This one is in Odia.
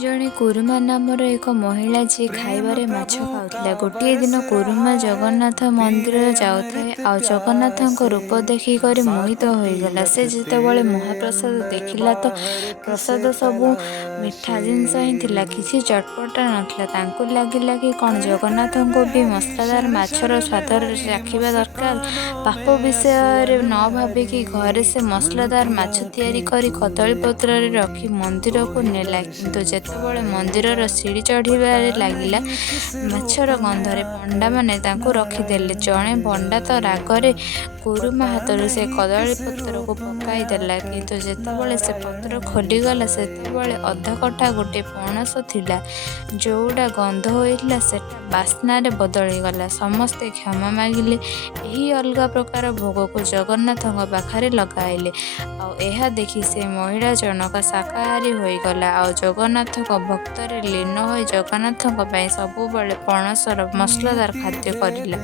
ଜଣେ କୁରୁମା ନାମର ଏକ ମହିଳା ଯିଏ ଖାଇବାରେ ମାଛ ଖାଉଥିଲା। ଗୋଟିଏ ଦିନ କୁରୁମା ଜଗନ୍ନାଥ ମନ୍ଦିର ଯାଉଥାଏ ଆଉ ଜଗନ୍ନାଥଙ୍କ ରୂପ ଦେଖିକରି ମୋହିତ ହୋଇଗଲା। ସେ ଯେତେବେଳେ ମହାପ୍ରସାଦ ଦେଖିଲା ତ ପ୍ରସାଦ ସବୁ ମିଠା ଜିନିଷ ହିଁ ଥିଲା, କିଛି ଚଟପଟା ନଥିଲା। ତାଙ୍କୁ ଲାଗିଲା କି କ'ଣ ଜଗନ୍ନାଥଙ୍କୁ ବି ମସଲାଦାର ମାଛର ସ୍ୱାଦ ଚାଖିବା ଦରକାର। ପାପ ବିଷୟରେ ନ ଭାବିକି ଘରେ ସେ ମସଲାଦାର ମାଛ ତିଆରି କରି କଦଳୀପତ୍ରରେ ରଖି ମନ୍ଦିରକୁ ନେଲା। କିନ୍ତୁ ଯେତେବେଳେ ମନ୍ଦିରର ସିଡ଼ି ଚଢ଼ିବାରେ ଲାଗିଲା, ମାଛର ଗନ୍ଧରେ ପଣ୍ଡାମାନେ ତାଙ୍କୁ ରଖିଦେଲେ। ଜଣେ ପଣ୍ଡା ତ ରାଗରେ କୁରୁମା ହାତରୁ ସେ କଦଳୀପତ୍ରକୁ ପକାଇ ଦେଲା। କିନ୍ତୁ ଯେତେବେଳେ ସେ ପତ୍ର ଖୋଲିଗଲା, ସେତେବେଳେ ଅଧାକଟା ଗୋଟେ ପଣସ ଥିଲା। ଯୋଉଟା ଗନ୍ଧ ହୋଇଥିଲା ସେଟା ବାସ୍ନାରେ ବଦଳିଗଲା। ସମସ୍ତେ କ୍ଷମା ମାଗିଲେ। ଏହି ଅଲଗା ପ୍ରକାର ଭୋଗକୁ ଜଗନ୍ନାଥଙ୍କ ପାଖରେ ଲଗାଇଲେ। ଆଉ ଏହା ଦେଖି ସେ ମହିଳା ଜଣକ ଶାକାହାରୀ ହୋଇଗଲା ଆଉ ଜଗନ୍ନାଥଙ୍କ ଭକ୍ତରେ ଲୀନ ହୋଇ ଜଗନ୍ନାଥଙ୍କ ପାଇଁ ସବୁବେଳେ ପଣସର ମସଲାଦାର ଖାଦ୍ୟ କରିଲା।